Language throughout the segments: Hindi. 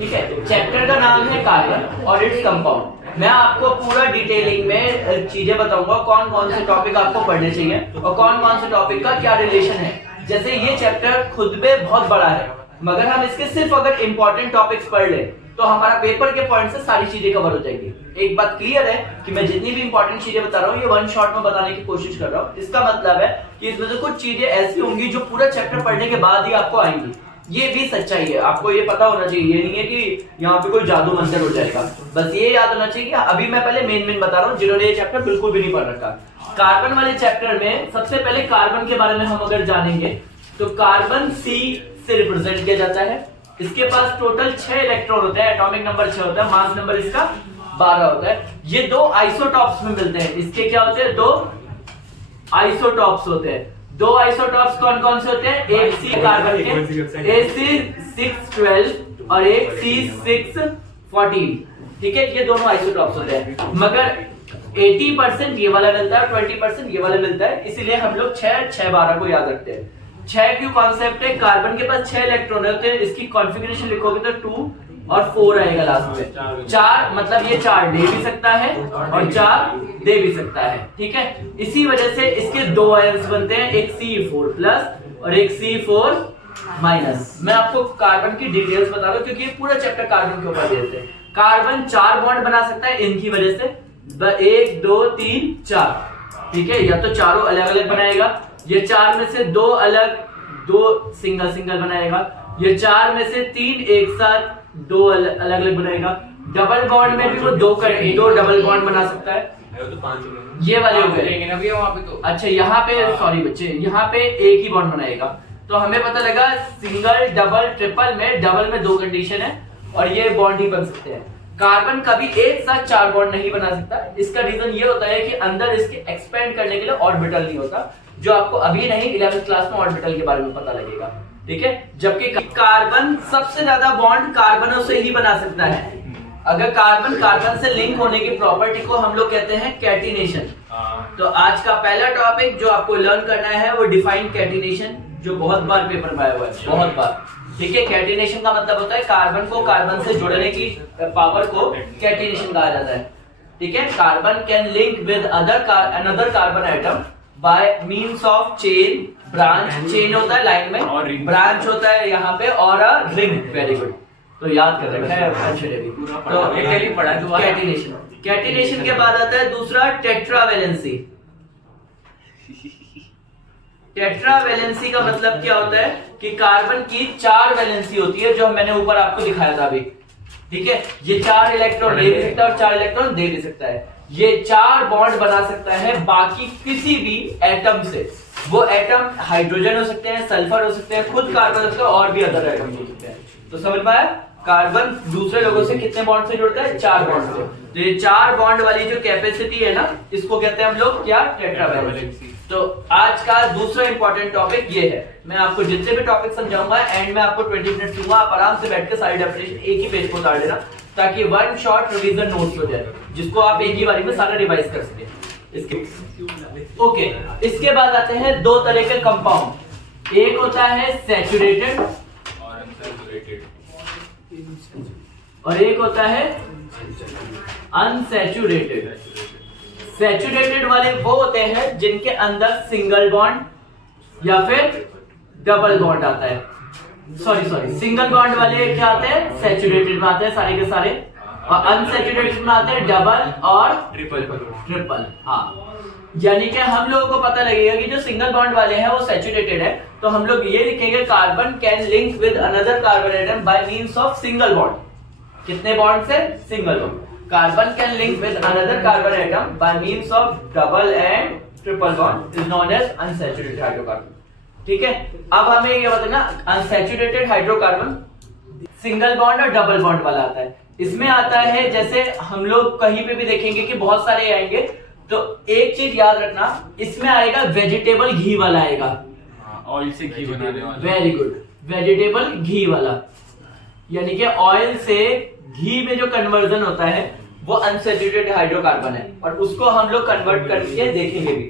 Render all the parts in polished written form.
ठीक है। चैप्टर का नाम है कार्बन और इट्स कंपाउंड। मैं आपको पूरा डिटेलिंग में चीजें बताऊंगा, कौन कौन से टॉपिक आपको पढ़ने चाहिए और कौन कौन से टॉपिक का क्या रिलेशन है। जैसे ये चैप्टर खुद में बहुत बड़ा है, मगर हम इसके सिर्फ अगर इंपॉर्टेंट टॉपिक्स पढ़ लें तो हमारा पेपर के पॉइंट से सारी चीजें कवर हो जाएगी। एक बात क्लियर है कि मैं जितनी भी इंपॉर्टेंट चीजें बता रहा हूँ ये वन शॉट में बताने की कोशिश कर रहा हूँ। इसका मतलब है कि इसमें से कुछ चीजें ऐसी होंगी जो पूरा चैप्टर पढ़ने के बाद ही आपको आएंगी। ये भी सच्चाई है, आपको ये पता होना चाहिए। ये नहीं है कि यहाँ पे कोई जादू मंत्र हो जाएगा, बस ये याद होना चाहिए कि अभी मैं पहले मेन बता रहा हूँ जिन्होंने ये चैप्टर बिल्कुल भी नहीं पढ़ रखा। कार्बन वाले चैप्टर में सबसे पहले कार्बन के बारे में हम अगर जानेंगे तो कार्बन C से रिप्रेजेंट किया जाता है। इसके पास टोटल 6 इलेक्ट्रॉन होते हैं, एटॉमिक नंबर 6 होता है, मास नंबर इसका 12 होता है। ये दो आइसोटॉप्स में मिलते हैं। इसके क्या होते हैं? दो आइसोटॉप्स होते हैं। दो आइसोटॉप्स कौन कौन से होते हैं? एक C कार्बन के AC612 और एक C614, ठीक है। ये दोनों आइसोटॉप्स होते हैं, मगर 80% ये वाला मिलता है, 20% ये वाला मिलता है। इसीलिए हम लोग 6-6-12 को याद रखते हैं। 6 क्यों कॉन्सेप्ट है? कार्बन के पास 6 इलेक्ट्रॉन होते हैं, इसकी कॉन्फ़िगरेशन लिखोगे तो 2 और 4 आएगा लास्ट में। 4 मतलब ये 4 दे भी सकता है और 4 दे भी सकता है, ठीक है। इसी वजह से इसके दो आयंस बनते हैं, एक C4 प्लस और एक C4 माइनस। मैं आपको कार्बन की डिटेल्स बता रहा हूं क्योंकि ये पूरा चैप्टर कार्बन के ऊपर देते हैं। कार्बन 4 बॉन्ड बना सकता है इनकी वजह से, 1 2 3 4, ठीक है। या तो चारों अलग अलग बनाएगा, ये 4 में से 2 अलग, 2 सिंगल सिंगल बनाएगा। ये 4 में से 3 एक साथ, 2 अलग अलग बनाएगा। डबल बॉन्ड में भी वो 2 डबल बॉन्ड बना सकता है। ये वाले हो गए वहां पे तो। अच्छा यहाँ पे सॉरी बच्चे, यहाँ पे एक ही बॉन्ड बनाएगा। तो हमें पता लगा सिंगल डबल ट्रिपल में, डबल में 2 कंडीशन है और ये बॉन्ड ही बन सकते हैं। कार्बन कभी एक साथ 4 बॉन्ड नहीं बना सकता। इसका रीजन ये होता है कि अंदर इसके एक्सपेंड करने के लिए ऑर्बिटल नहीं होता, जो आपको अभी नहीं 11th क्लास में ऑर्बिटल के बारे में पता लगेगा, ठीक है। जबकि कार्बन सबसे ज्यादा बॉन्ड कार्बनों से ही बना सकता है। अगर कार्बन कार्बन से लिंक होने की प्रॉपर्टी को हम लोग कहते हैं कैटिनेशन। तो आज का पहला टॉपिक जो आपको लर्न करना है वो डिफाइन कैटिनेशन, जो बहुत बार पेपर में आया हुआ है, बहुत बार, ठीक है। कैटिनेशन का मतलब होता है कार्बन को कार्बन से जोड़ने की पावर को कैटिनेशन कहा जाता है, ठीक है। Carbon can link with another carbon atom by means of chain, branch, chain होता है लाइन में, ब्रांच होता है यहाँ पे, और अ रिंग। वेरी गुड, तो याद कर रखा है अच्छे से भी। तो कैटिनेशन, कैटिनेशन के बाद आता है दूसरा टेट्रावैलेंसी। टेट्रावैलेंसी का मतलब क्या होता है कि कार्बन की 4 वैलेंसी होती है, जो मैंने ऊपर आपको दिखाया था अभी, ठीक है। ये 4 इलेक्ट्रॉन ले भी सकता है और 4 इलेक्ट्रॉन दे भी सकता है। ये 4 बॉन्ड बना सकता है बाकी किसी भी एटम से। वो एटम हाइड्रोजन हो सकते हैं, सल्फर हो सकते हैं, खुद कार्बन हो सकता है और भी अदर एटम हो सकते हैं। तो समझ में आया? कार्बन दूसरे लोगों से कितने बॉन्ड से जुड़ता है? 4 बॉन्ड से। तो ये 4 बॉन्ड वाली जो कैपेसिटी है ना, इसको कहते हैं हम लोग क्या? टेट्रावैलेंसी। तो आज का दूसरा इंपॉर्टेंट टॉपिक ये है। मैं आपको जितने भी टॉपिक समझाऊंगा एंड में आपको 20 मिनट दूंगा, आप आराम से बैठ के सारी डेफिनेशन एक ही पेज पर उतार लेना, ताकि वन शॉट रिवीजन नोट्स हो जाए, जिसको आप एक ही बारी में सारा रिवाइज कर सकें। इसके ओके, इसके बाद आते हैं 2 तरह के कंपाउंड। एक होता है सैचुरेटेड और एक होता है अनसैचुरेटेड। सैचुरेटेड वाले वो होते हैं जिनके अंदर सिंगल बॉन्ड या फिर डबल बॉन्ड आता है। सॉरी, सिंगल बॉन्ड वाले क्या आते हैं? सैचुरेटेड में आते हैं सारे के सारे, और अनसैचुरेटेड में आते हैं डबल और ट्रिपल। हाँ, यानी कि हम लोगों को पता लगेगा कि जो सिंगल बॉन्ड वाले हैं वो सैचुरेटेड है, तो हम लोग ये लिखेंगे carbon can link with another carbon atom by means of single bond. कितने बॉन्ड से? Single bond. Carbon can link with another carbon atom by means of double and triple bond is known as unsaturated hydrocarbon, ठीक है। अब हमें ये बताना, अनसैचुरेटेड हाइड्रोकार्बन सिंगल बॉन्ड और डबल बॉन्ड वाला आता है। इसमें आता है, जैसे हम लोग कहीं पे भी देखेंगे कि बहुत सारे आएंगे, तो एक चीज याद रखना, इसमें आएगा वेजिटेबल घी वाला आएगा, ऑयल से घी बनाने वाला। वेरी गुड, वेजिटेबल घी वाला, यानी कि ऑयल से घी में जो कन्वर्जन होता है वो अनसैचुरेटेड हाइड्रोकार्बन है, और उसको हम लोग कन्वर्ट करके देखेंगे भी।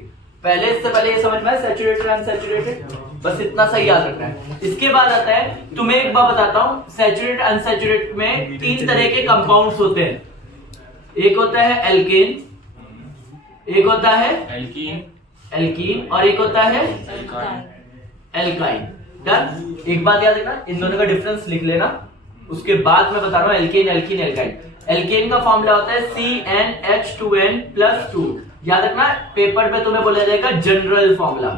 पहले इससे पहले ये समझ में है सैचुरेटेड अनसैचुरेटेड। बस इतना सही याद रखना है। इसके बाद आता है, तुम्हें एक बार बताता हूँ, सैचुरेट अनसैचुरेट में 3 तरह के कंपाउंड्स होते हैं। एक होता है एल्केन, एक होता है एल्कीन और एक होता है एल्काइन। डन। एक बात याद रखना, इन दोनों का डिफरेंस लिख लेना, उसके बाद मैं बता रहा हूँ एल्केन एल्कीन एल्काइन। एल्केन का फॉर्मूला होता है CnH2n+2। याद रखना, पेपर पे तुम्हें बोला जाएगा general formula.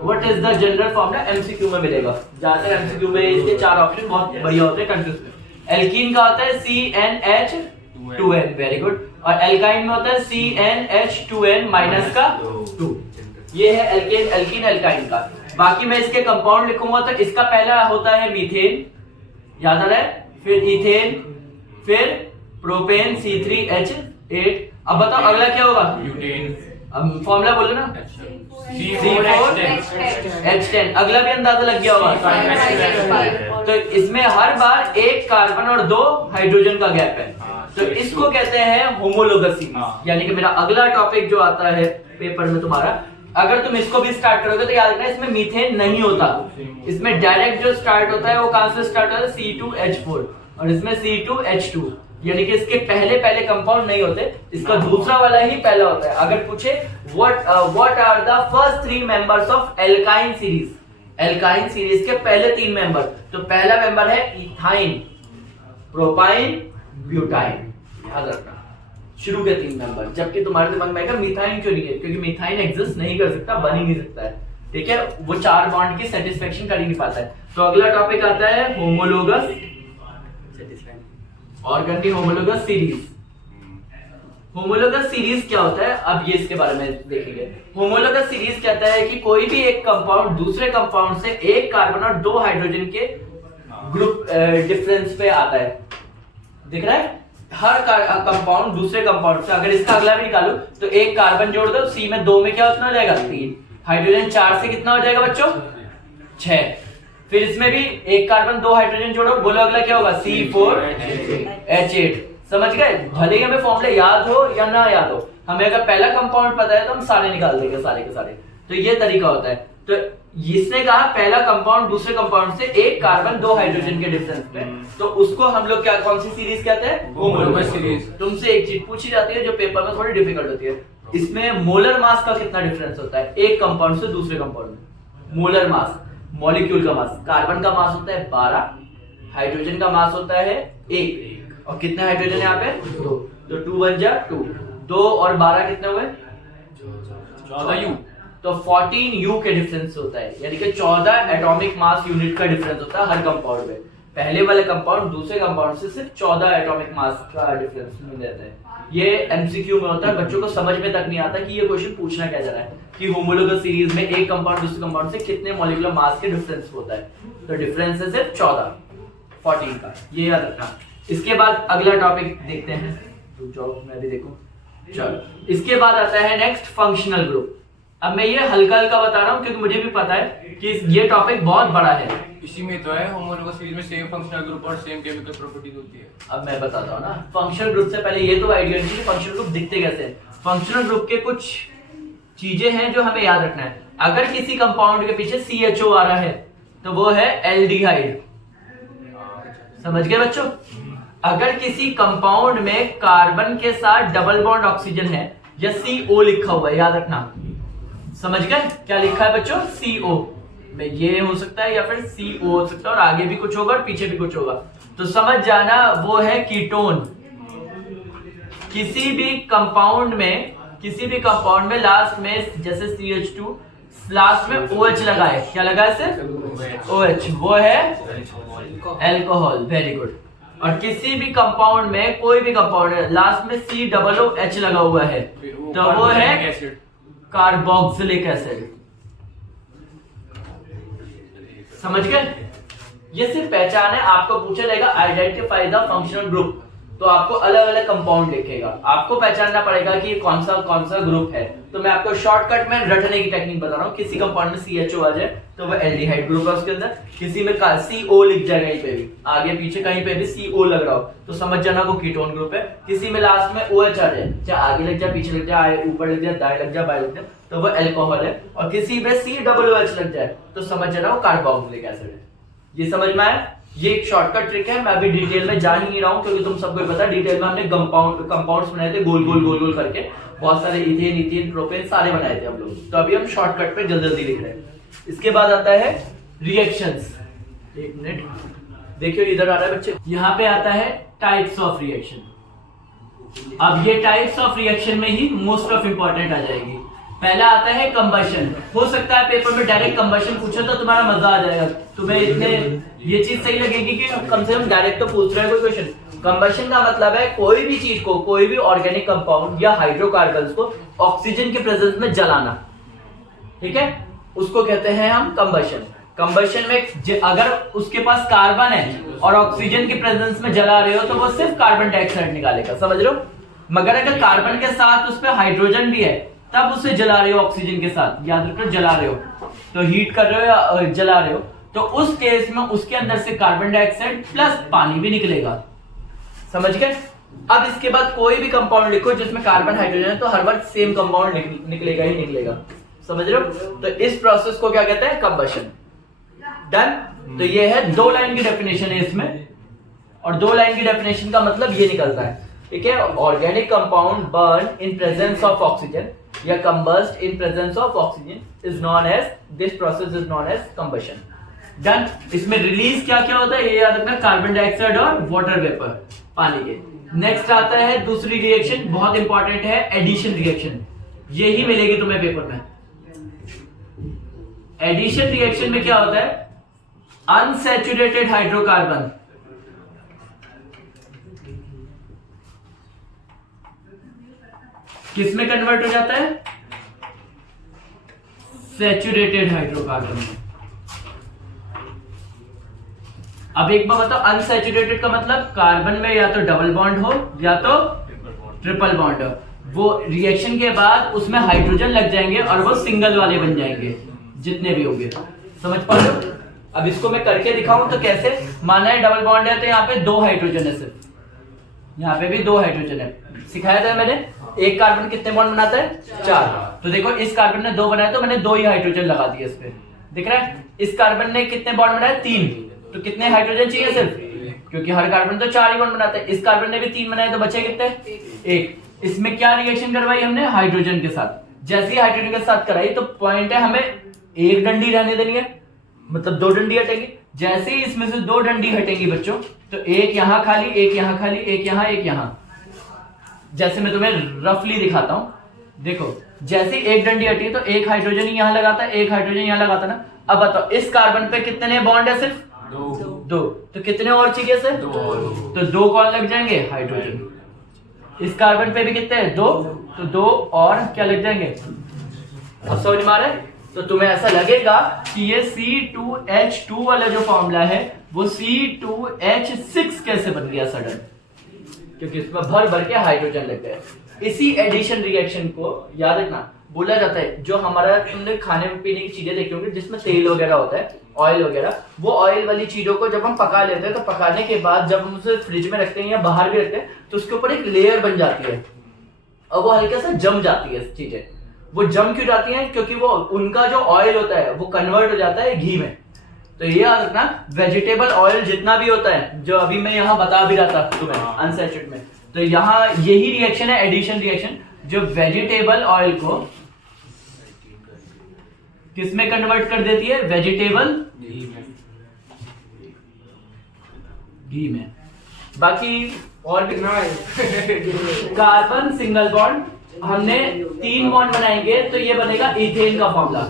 What is the general formula, MCQ में मिलेगा। ज्यादातर एमसीक्यू में इसके 4 ऑप्शन बहुत बढ़िया होते हैं, कंफ्यूज में। एल्कीन का होता है CnH2n, वेरी गुड। और एल्काइन में होता है CnH2n-2। ये है एल्केन एल्कीन एल्काइन का। बाकी मैं इसके कंपाउंड लिखूंगा तो इसका पहला होता है मीथेन, याद आ रहा है, फिर इथेन, फिर प्रोपेन C3H8। अब बताओ अगला क्या होगा, ब्यूटेन। अब फॉर्मूला बोलो ना, C4H10। अगला भी अंदाजा लग गया होगा। तो इसमें हर बार एक कार्बन और 2 हाइड्रोजन का गैप है, तो इसको कहते हैं होमोलोगस सीरीज। यानी कि मेरा अगला टॉपिक जो आता है पेपर में तुम्हारा, अगर तुम इसको भी स्टार्ट करोगे तो याद रखना इसमें मीथेन नहीं होता। इसमें डायरेक्ट जो स्टार्ट होता है वो कहां से स्टार्ट होता है, C2H4, और इसमें C2H2। यानी कि इसके पहले कंपाउंड नहीं होते, इसका दूसरा वाला ही पहला होता है। अगर पूछे what are the first 3 members of alkyne series, alkyne series के पहले 3 मेंबर, तो पहला मेंबर है इथाइन, प्रोपाइन, ब्यूटाइन। याद रखना शुरू के 3 मेंबर। जबकि तुम्हारे दिमाग में आएगा मीथाइन क्यों नहीं है, क्योंकि मीथाइन एग्जिस्ट नहीं कर सकता, बन ही नहीं सकता है, ठीक है, वो 4 बॉन्ड की सेटिस्फेक्शन कर ही नहीं पाता है। तो अगला टॉपिक आता है homologous organic homologous series. Homologous series क्या होता है, अब ये इसके बारे में देखेंगे। होमोलोगस सीरीज कहता है कि कोई भी एक कंपाउंड दूसरे कंपाउंड से एक कार्बन और 2 हाइड्रोजन के ग्रुप डिफरेंस पे आता है। दिख रहा है, हर कंपाउंड दूसरे कंपाउंड से, अगर इसका अगला भी निकालू तो एक कार्बन जोड़ दो, C में 2 में क्या उतना हो जाएगा 3, हाइड्रोजन 4 से कितना हो जाएगा बच्चों 6, फिर इसमें भी एक कार्बन 2 हाइड्रोजन जोड़ो, बोलो अगला क्या होगा C4H8। समझ गए, भले ही हमें फॉर्मूला याद हो या ना याद हो, हमें अगर पहला कंपाउंड पता है तो हम सारे निकाल देंगे, सारे के सारे। तो ये तरीका होता है। तो इसने कहा पहला कंपाउंड दूसरे कंपाउंड से एक कार्बन 2 हाइड्रोजन के डिफरेंस पे, तो उसको हम लोग क्या, कौन सी सीरीज कहते हैं, होमोलोगस सीरीज। तुमसे एक चीज पूछी जाती है जो पेपर में थोड़ी डिफिकल्ट होती है, इसमें मोलर मास का कितना डिफरेंस होता है एक कंपाउंड से दूसरे कंपाउंड में। मोलर मास, मॉलिक्यूल का मास, कार्बन का मास होता है 12, हाइड्रोजन का मास होता है 1, और कितने हाइड्रोजन यहाँ पे 2, तो 2 1 जा 2, 2 और 12 कितने हुए 14U, तो 14U के डिफरेंस होता है, यानी कि 14 एटॉमिक मास यूनिट का डिफरेंस होता है हर कंपाउंड में। पहले वाले कंपाउंड दूसरे कंपाउंड से सिर्फ 14 एटॉमिक मास का डिफरेंस मिल जाता है। ये एमसीक्यू में होता है, बच्चों को समझ में तक नहीं आता कि ये क्वेश्चन पूछना क्या जा रहा है, कि होमोलोगस सीरीज में एक कंपाउंड दूसरे कंपाउंड से कितने मॉलिक्यूलर मास के डिफरेंस होता है, तो डिफरेंस है सिर्फ 14 का, ये याद रखना। इसके बाद अगला टॉपिक देखते हैं, तो जॉब मैं भी देखूं। चलो, इसके बाद आता है नेक्स्ट फंक्शनल ग्रुप। अब मैं ये हल्का हल्का बता रहा हूँ क्योंकि मुझे भी पता है कि ये टॉपिक बहुत बड़ा है। इसी में तो है होमोलोगस सीरीज में सेम फंक्शनल ग्रुप और सेम केमिकल प्रॉपर्टीज होती है। अब मैं बताता हूँ ना, फंक्शनल ग्रुप से पहले ये तो आइडिया नहीं कि फंक्शनल ग्रुप दिखते कैसे हैं। फंक्शनल ग्रुप के कुछ चीजें हैं जो हमें याद रखना है। अगर किसी कंपाउंड के पीछे CHO आ रहा है तो वो है एल्डिहाइड, समझ गए बच्चों। अगर किसी कंपाउंड में कार्बन के साथ डबल बॉन्ड ऑक्सीजन है या CO लिखा हुआ है, याद रखना, समझ गए क्या लिखा है बच्चों, CO में ये हो सकता है या फिर CO हो सकता है, और आगे भी कुछ होगा और पीछे भी कुछ होगा, तो समझ जाना वो है कीटोन। किसी भी कंपाउंड में लास्ट में जैसे CH2 लास्ट में OH लगा है, क्या लगा है सिर्फ OH, वो है अल्कोहल, वेरी गुड। और किसी भी कंपाउंड में, कोई भी कंपाउंड लास्ट में COOH लगा हुआ है तो वो है कार्बोक्सिलिक एसिड, समझ गए। ये सिर्फ पहचान है, आपको पूछा जाएगा आइडेंटिफाई द फंक्शनल ग्रुप, तो आपको अलग अलग कंपाउंड लिखेगा, आपको पहचानना पड़ेगा कि कौन सा ग्रुप है। तो मैं आपको शॉर्टकट में रटने की टेक्निक बता रहा हूँ। किसी कंपाउंड में CHO आ जाए तो वो एल्डिहाइड ग्रुप है उसके अंदर, किसी में CO लिख जाए कहीं पे भी, आगे पीछे कहीं पे भी CO लग रहा हो तो समझ जाना वो कीटोन ग्रुप है। किसी में लास्ट में OH आ जाए, चाहे आगे लग जाए, पीछे लग जाए, ऊपर लग जाए, दाएं लग जाए, बाएं लग जाए, तो वो अल्कोहल है, और किसी पे COOH लग जाए तो समझ जाना वो कार्बोक्सिलिक एसिड है। ये समझ में आया? ये एक शॉर्टकट ट्रिक है, मैं अभी डिटेल में जा ही नहीं रहा हूँ क्योंकि तुम सबको पता है डिटेल में हमने कंपाउंड्स बनाए थे गोल गोल करके, बहुत सारे इथेन इथेन प्रोपेन सारे बनाए थे हम लोग। तो अभी हम शॉर्टकट पे जल्दी जल्दी लिख रहे हैं। इसके बाद आता है रिएक्शंस। एक मिनट देखियो इधर आ रहा है बच्चे, यहाँ पे आता है टाइप्स ऑफ रिएक्शन। अब ये टाइप्स ऑफ रिएक्शन में ही मोस्ट ऑफ इंपॉर्टेंट आ जाएगी। पहला आता है कंबशन। हो सकता है पेपर में डायरेक्ट कंबशन पूछो तो तुम्हारा मजा आ जाएगा, तुम्हें इतने ये चीज सही लगेगी कि कम से कम डायरेक्ट तो पूछ रहे हैं कोई क्वेश्चन। कंबशन का मतलब है कोई भी चीज को, कोई भी ऑर्गेनिक कंपाउंड या हाइड्रोकार्बन्स को ऑक्सीजन के प्रेजेंस में जलाना, ठीक है, उसको कहते हैं हम कंबशन। कंबशन में अगर उसके पास कार्बन है और ऑक्सीजन के प्रेजेंस में जला रहे हो तो वो सिर्फ कार्बन डाइऑक्साइड निकालेगा, समझ रहे हो। मगर अगर कार्बन के साथ उस पर हाइड्रोजन भी है तब उसे जला रहे हो ऑक्सीजन के साथ, याद रखो जला रहे हो तो हीट कर रहे हो या जला रहे हो, तो उस केस में उसके अंदर से कार्बन डाइऑक्साइड प्लस पानी भी निकलेगा, समझ गए। अब इसके बाद कोई भी कंपाउंड लिखो जिसमें कार्बन हाइड्रोजन है तो हर बार सेम कंपाउंड निकलेगा ही निकलेगा, समझ रहे हो। तो इस प्रोसेस को क्या कहते हैं? कंबशन। डन। तो ये है 2 लाइन की डेफिनेशन है इसमें, और 2 लाइन की डेफिनेशन का मतलब ये निकलता है, ठीक है। Organic compound burn in presence of oxygen या combust in presence of oxygen is known as, this process is known as combustion. Done. इसमें रिलीज क्या क्या होता है ये याद रखना, कार्बन डाइऑक्साइड और वाटर वेपर, पानी के। नेक्स्ट आता है दूसरी रिएक्शन, बहुत इंपॉर्टेंट है, एडिशन रिएक्शन। ये ही मिलेगी तुम्हें पेपर में। एडिशन रिएक्शन में क्या होता है? अनसैचुरेटेड हाइड्रोकार्बन किस में कन्वर्ट हो जाता है? सैचुरेटेड हाइड्रोकार्बन में। अब एक बार बताओ, अनसैचुरेटेड का मतलब कार्बन में या तो डबल बॉन्ड हो या तो ट्रिपल बॉन्ड हो। वो रिएक्शन के बाद उसमें हाइड्रोजन लग जाएंगे और वो सिंगल वाले बन जाएंगे जितने भी होंगे, समझ पा रहे हो। अब इसको मैं करके दिखाऊं तो कैसे। माना है डबल बॉन्ड है तो यहाँ पे 2 हाइड्रोजन है, सिर्फ यहाँ पे भी 2 हाइड्रोजन है। सिखाया था मैंने, एक कार्बन कितने बॉन्ड बनाता है? 4। तो देखो इस कार्बन ने 2 बनाया तो मैंने 2 ही हाइड्रोजन लगा दिए इस पे, दिख रहा है। इस कार्बन ने कितने बॉन्ड बनाए? 3। तो कितने हाइड्रोजन चाहिए? सिर्फ, क्योंकि हर कार्बन तो 4 ही बॉन्ड बनाता है। इस कार्बन ने भी 3 बनाए तो बचे कितने? 1। इसमें क्या रिएक्शन करवाई हमने? हाइड्रोजन के साथ। जैसे ही हाइड्रोजन के साथ कराई तो पॉइंट है हमें 1 डंडी रहने देनी है, मतलब 2 डंडी हटेंगी। जैसे ही इसमें से 2 डंडी हटेंगी बच्चों तो एक यहाँ खाली, एक यहाँ खाली, एक यहाँ, एक यहाँ। जैसे मैं तुम्हें रफली दिखाता हूं, देखो जैसे एक डंडी हटी तो एक हाइड्रोजन यहाँ लगाता है, एक हाइड्रोजन यहाँ लगाता ना। अब बताओ इस कार्बन पे कितने बॉन्ड है? सिर्फ 2। तो कितने और चाहिए सर? 2। तो 2 कौन लग जाएंगे? हाइड्रोजन। इस कार्बन पे भी कितने हैं? 2। तो 2 और क्या लग जाएंगे? अब समझ में आ रहा है? तो तुम्हें ऐसा लगेगा कि ये C2H2 वाला जो फॉर्मूला है वो C2H6 कैसे बन गया सडन, क्योंकि इसमें भर भर के हाइड्रोजन लग गए। इसी एडिशन रिएक्शन को याद रखना बोला जाता है। जो हमारा तुमने खाने पीने की चीजें देखी होंगी जिसमें तेल वगैरह होता है, ऑयल वगैरह, वो ऑयल वाली चीजों को जब हम पका लेते हैं तो पकाने के बाद जब हम उसे फ्रिज में रखते हैं या बाहर भी रखते हैं तो उसके ऊपर एक लेयर बन जाती है और वो हल्का सा जम जाती है चीजें। वो जम क्यों जाती हैं? क्योंकि वो उनका जो ऑयल होता है वो कन्वर्ट हो जाता है घी में। तो ये याद रखना, वेजिटेबल ऑयल जितना भी होता है, जो अभी मैं यहाँ बता भी रहा था तुम्हें अनसैचुरेटेड में, तो यहाँ यही रिएक्शन है एडिशन रिएक्शन, जो वेजिटेबल ऑयल को किस में कन्वर्ट कर देती है? वेजिटेबल घी में। बाकी और कितना है? कार्बन सिंगल बॉन्ड, हमने 3 बॉन्ड बनाएंगे तो ये बनेगा इथेन का फॉर्मूला।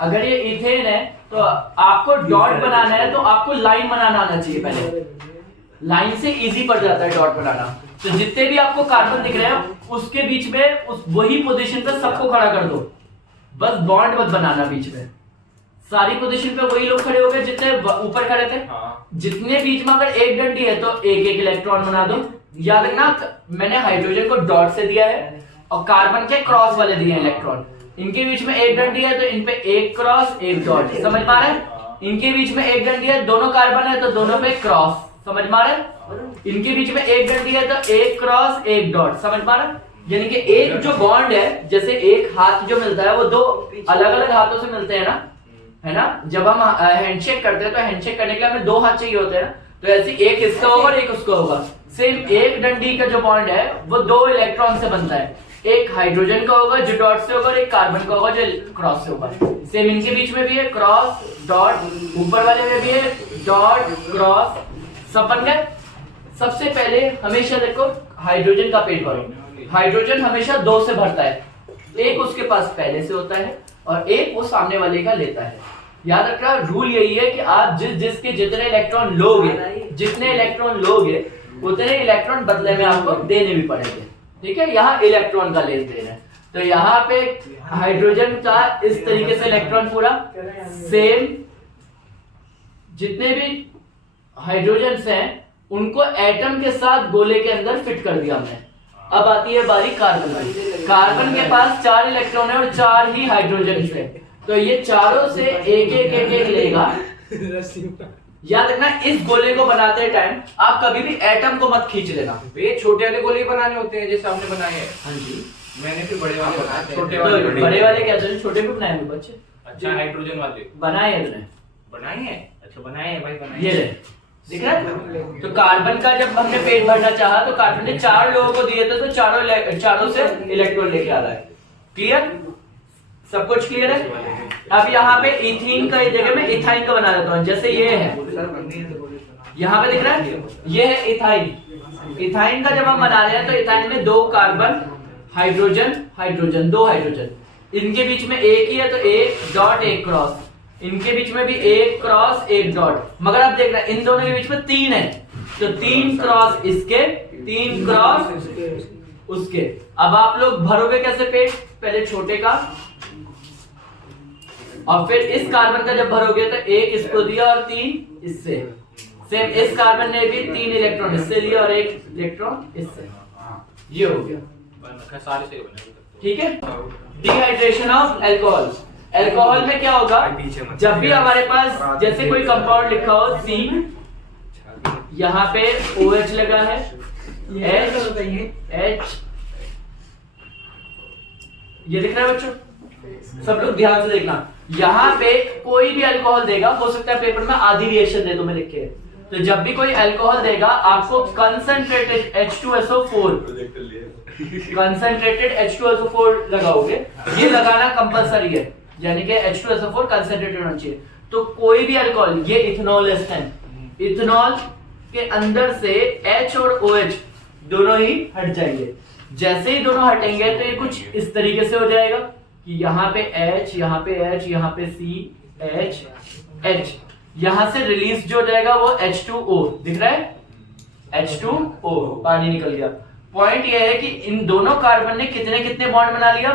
अगर ये इथेन है तो आपको डॉट बनाना है तो आपको लाइन बनाना आना चाहिए पहले। लाइन से इजी पड़ जाता है डॉट बनाना। तो जितने भी आपको कार्बन दिख रहे हैं उसके बीच में उस वही पोजीशन पे सबको खड़ा कर दो, बस बॉन्ड मत बनाना बीच में। सारी पोजीशन पे वही लोग खड़े हो गए जितने ऊपर खड़े थे। जितने बीच में अगर एक डंडी है तो एक एक इलेक्ट्रॉन बना दो। याद रखना, मैंने हाइड्रोजन को डॉट से दिया है और कार्बन के क्रॉस वाले दिए हैं इलेक्ट्रॉन। इनके बीच में एक डंडी है तो इन पे एक क्रॉस एक डॉट, समझ पा रहे हैं? इनके बीच में एक डंडी है, दोनों कार्बन है तो दोनों पे क्रॉस, समझ पा रहे हैं? इनके बीच में एक डंडी है तो एक क्रॉस एक डॉट, समझ पा रहे हैं? यानी कि एक जो बॉन्ड है, जैसे एक हाथ जो मिलता है वो दो अलग अलग हाथों से मिलते हैं ना, है ना। जब हम हैंडशेक करते हैं तो हैंडशेक करने के लिए हमें दो हाथ चाहिए होते हैं ना, तो ऐसे एक इसका होगा और एक उसका होगा। सेम एक डंडी का जो बॉन्ड है वो दो इलेक्ट्रॉन से बनता है, एक हाइड्रोजन का होगा जो डॉट से होगा और एक कार्बन का होगा जो क्रॉस से होगा। सेम इनके बीच में भी है क्रॉस डॉट, ऊपर वाले में भी है डॉट क्रॉस, सब बन गए। सबसे पहले हमेशा देखो हाइड्रोजन का पेट भरो, हाइड्रोजन हमेशा दो से भरता है, एक उसके पास पहले से होता है और एक वो सामने वाले का लेता है। याद रखना रूल यही है कि आप जिसके जितने इलेक्ट्रॉन लोगे, जितने इलेक्ट्रॉन लोगे उतने इलेक्ट्रॉन बदले में आपको देने भी पड़ेंगे, ठीक है। यहाँ इलेक्ट्रॉन का लेन देन है, तो यहाँ पे हाइड्रोजन का इस तरीके से इलेक्ट्रॉन पूरा सेम, जितने भी हाइड्रोजन हैं उनको एटम के साथ गोले के अंदर फिट कर दिया हमने। अब आती है बारी कार्बन की। कार्बन के पास 4 इलेक्ट्रॉन है और 4 ही हाइड्रोजन है, तो ये चारों से एक एक एक एक लेगा। याद रखना इस गोले को बनाते टाइम आप कभी भी एटम को मत खींच लेना। ये छोटे वाले गोले बनाने होते हैं जैसे आपने बनाए हैं। हाँ जी, मैंने फिर बड़े वाले बनाए थे। छोटे वाले बड़े वाले क्या तो छोटे भी बनाए हैं बच्चे। अच्छा हाइड्रोजन वाले बनाए हैं तुमने? बनाए हैं, अच्छा बनाए हैं भाई, बनाए। ये ले दिख रहा है। तो कार्बन का जब हमने पेट भरना चाहा तो कार्बन ने 4 लोगों को दिए थे, तो चारों से इलेक्ट्रॉन लेके आ रहा है। क्लियर, सब कुछ क्लियर है। अब यहाँ पे इथीन का जगह में इथाइन का बना देता हूँ। जैसे ये है, यहाँ पे दिख रहा है, ये है इथाइन। इथाइन का जब हम बना रहे हैं तो इथाइन में 2 कार्बन, हाइड्रोजन हाइड्रोजन, 2 हाइड्रोजन, इनके बीच में एक ही है तो एक डॉट एक क्रॉस, इनके बीच में भी एक क्रॉस एक डॉट, मगर आप देख रहे हैं इन दोनों के बीच में 3 है, तो 3 क्रॉस इसके, 3 क्रॉस उसके। अब आप लोग भरोगे कैसे पेट, पहले छोटे का और फिर इस कार्बन का जब भरोगे तो एक इसको दिया और 3 इससे। सेम इस कार्बन ने भी 3 इलेक्ट्रॉन इससे लिया और 1 इलेक्ट्रॉन इससे। ये हो गया, सारे से बने, ठीक है। Dehydration of alcohol. अल्कोहल में क्या होगा, जब भी हमारे पास जैसे कोई कंपाउंड लिखा हो C, यहाँ पे OH लगा है, H, ये दिख रहा है बच्चों, सब लोग ध्यान से देखना। यहाँ पे कोई भी अल्कोहल देगा, हो सकता है पेपर में आधी रिएक्शन दे तो मैं लिख के, तो जब भी कोई अल्कोहल देगा आपको कंसंट्रेटेड H2SO4, कंसंट्रेटेड H2SO4 लगाओगे। ये लगाना कंपलसरी है, यानी कि H2SO4 कंसंट्रेटेड होना चाहिए। तो कोई भी अल्कोहल, ये इथेनॉल है, इथेनॉल के अंदर से H और OH दोनों ही हट जाएंगे। जैसे ही दोनों हटेंगे तो ये कुछ इस तरीके से हो जाएगा कि यहाँ पे H, यहाँ पे H, यहाँ पे C, H, H, यहाँ से रिलीज जो हो जाएगा वो H2O दिख रहा है, H2O, पानी निकल गया। पॉइंट ये है कि इन दोनों कार्बन ने कितने कितने बॉन्ड बना लिया,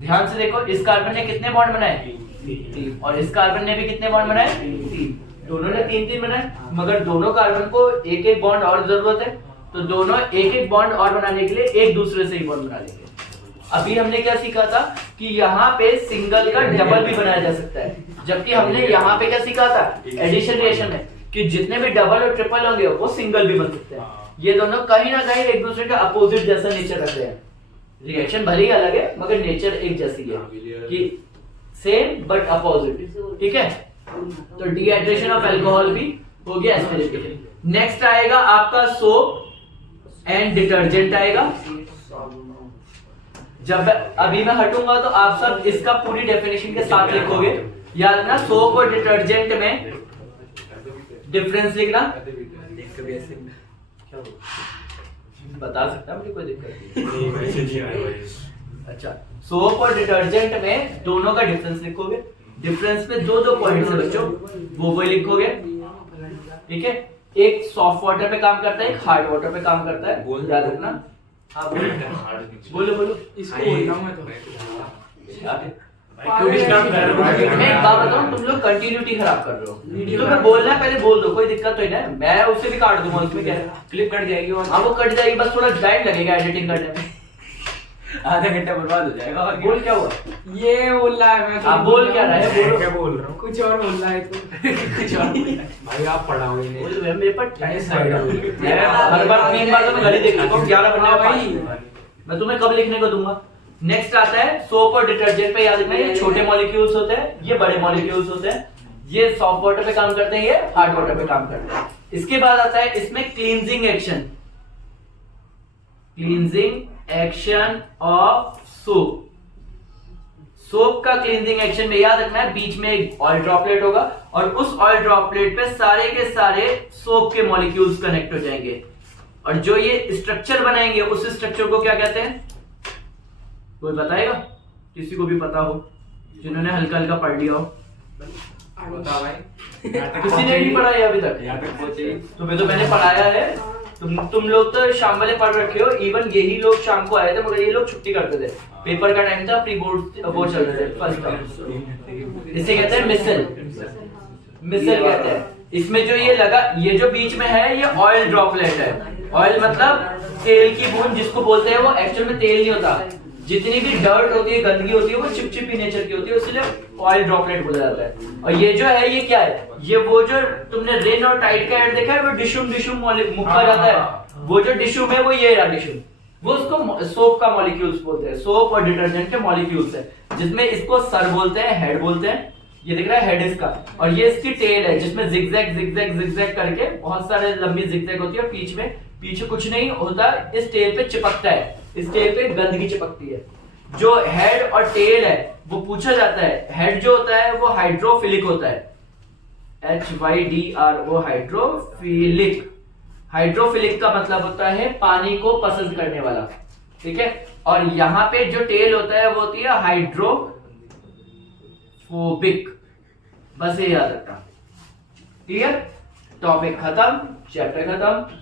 ध्यान से देखो, इस कार्बन ने कितने बॉन्ड बनाए, 3, और इस कार्बन ने भी कितने बॉन्ड बनाए, 3, दोनों ने 3-3 बनाए। मगर दोनों कार्बन को एक एक बॉन्ड और जरूरत है, तो दोनों एक एक बॉन्ड और बनाने के लिए एक दूसरे से ही बॉन्ड बना लेंगे। अभी हमने क्या सीखा था कि यहाँ पे सिंगल का डबल भी बनाया जा सकता है, जबकि हमने यहाँ पे क्या सीखा था, एडिशन रिएक्शन में, कि जितने भी डबल और ट्रिपल होंगे वो सिंगल भी बन सकते हैं। ये दोनों कहीं ना कहीं एक दूसरे का अपोजिट जैसा नेचर रखते हैं। रिएक्शन भले ही अलग है मगर नेचर एक जैसी है कि सेम बट अपोजिट, ठीक है। तो डिहाइड्रेशन ऑफ अल्कोहल भी हो गया एस्पिरेशन। नेक्स्ट आएगा आपका सोप एंड डिटर्जेंट आएगा। जब अभी मैं हटूंगा तो आप सब इसका पूरी डेफिनेशन के साथ लिखोगे। याद रखना सोप और डिटर्जेंट में डिफरेंस लिखना। बता सकता मुझे, कोई दिक्कत नहीं। अच्छा, सोप और डिटर्जेंट में दोनों का डिफरेंस लिखोगे। डिफरेंस में 2 पॉइंट्स है बच्चों, वो लिखोगे, ठीक है। एक सॉफ्ट वाटर पे काम करता है, एक हार्ड वाटर पे काम करता है, याद रखना। हाँ बोलो बोलो, इसको बोलता हूँ मैं तो। मैं एक बात बताऊँ, तुम लोग कंटिन्यूटी खराब कर रहे हो। तो मैं बोलना पहले बोल दो, कोई दिक्कत तो नहीं, मैं उससे भी काट दूंगा, उसमें क्या क्लिप कट जाएगी। हाँ वो कट जाएगी, बस थोड़ा टाइम लगेगा एडिटिंग करने में, आधा घंटा बर्बाद हो जाएगा। और बोल क्या हुआ, ये बोल रहा है, मैं आप बोल क्या रहा है, बोलो क्या बोल रहा हूँ, कुछ और बोल रहा है तो कुछ और भाई आप पढ़ाओ इन्हें, मेरे पर टाइम हर बार 3 बार तो मैं गली देख लेता हूँ, 11 बनने भाई। मैं तुम्हें कब लिखने को दूंगा। नेक्स्ट आता है सोप और डिटर्जेंट पे, याद रखना ये छोटे मॉलिक्यूल्स होते हैं, ये बड़े मॉलिक्यूल्स होते हैं, ये सॉफ्ट वाटर पे काम करते हैं, ये हार्ड वाटर पे काम करते हैं। इसके बाद आता है इसमें cleansing action, cleansing action of soap. Soap का क्लींजिंग एक्शन में याद रखना है बीच में एक ऑयल ड्रॉपलेट होगा और उस ऑयल ड्रॉपलेट पे सारे के सारे सोप के मॉलिक्यूल्स कनेक्ट हो जाएंगे और जो ये स्ट्रक्चर बनाएंगे उस स्ट्रक्चर को क्या कहते हैं, कोई बताएगा? किसी को भी पता हो जिन्होंने हल्का हल्का पढ़ लिया हो? बता भाई। किसी ने नहीं पढ़ा है अभी तक? यहाँ तक पहुंचे। तुम्हें तो मैंने पढ़ाया है, तुम लोग तो शाम वाले पढ़ रखे हो। इवन यही लोग शाम को आए थे मगर ये लोग छुट्टी करते थे, पेपर का टाइम था, प्री बोर्ड चल रहे थे फर्स्ट टाइम। इसे कहते हैं मिसल, मिसल कहते हैं। इसमें जो ये लगा, ये जो बीच में है ये ऑयल ड्रॉपलेट है। ऑयल मतलब तेल की बूंद जिसको बोलते हैं, वो एक्चुअल में तेल नहीं होता। जितनी भी डर्ट होती है, गंदगी होती है, वो चिपचिपी नेचर की होती है, इसलिए ऑयल ड्रॉपलेट बोला जाता है। और ये जो है ये क्या है, ये वो जो तुमने रेन और टाइड का ऐड देखा है, वो डिशुम डिशुम मुक्का जाता है, वो जो डिशुम है वो ये रहा डिशुम, वो उसको सोप का मॉलिक्यूल्स बोलते हैं। सोप और डिटर्जेंट के मॉलिक्यूल्स है, जिसमें इसको सर बोलते हैं, हेड बोलते हैं। ये दिख रहा है हेड इसका, और ये इसकी टेल है जिसमें जिगजैग जिगजैग जिगजैग करके बहुत सारे लंबी जिगजैग होती है, और पीछे कुछ नहीं होता, इस टेल पे चिपकता है, इस टेल पे गंदगी चिपकती है। जो हेड और टेल है वो पूछा जाता है, हेड जो होता है वो हाइड्रोफिलिक होता है, HYDRO हाइड्रोफिलिक। हाइड्रोफिलिक का मतलब होता है पानी को पसंद करने वाला, ठीक है। और यहाँ पे जो टेल होता है वो होती है हाइड्रोफोबिक। बस ये याद रखना, ठीक है। टॉपिक खत्म, चैप्टर खत्म।